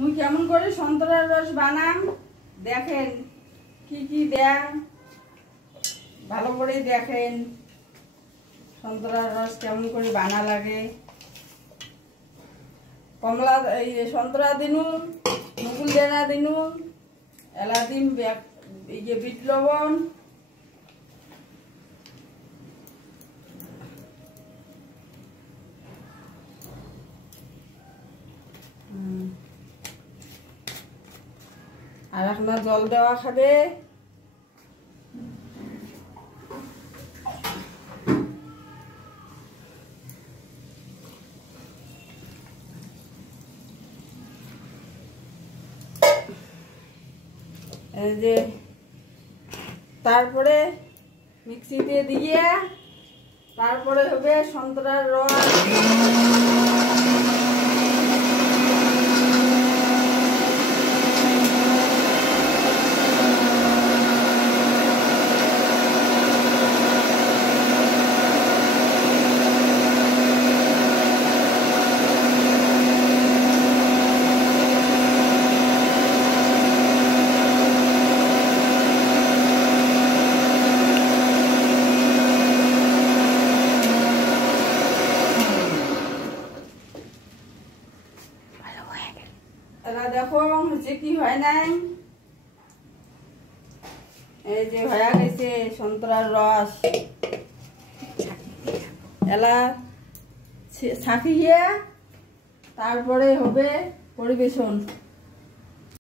মুই কেমন করে সন্তরার রস বানাম দেখেন, কি কি দেন ভালো করে দেখেন। সন্তরার রস কেমন করে বানা লাগে। কমলা এই সন্তরা দিনু, মুকুল দেনা দিনু, এলা দিন এই যে বিট লবণ, আর আপনার জল দেওয়া খাবে। এই যে তারপরে মিক্সিতে দিয়ে তারপরে হবে সন্তরার রস। দেখো হচ্ছে কি হয় নাই, এই যে হয়ে গেছে সন্তরার রস। এলা ছাকিয়ে তারপরে হবে পরিবেশন।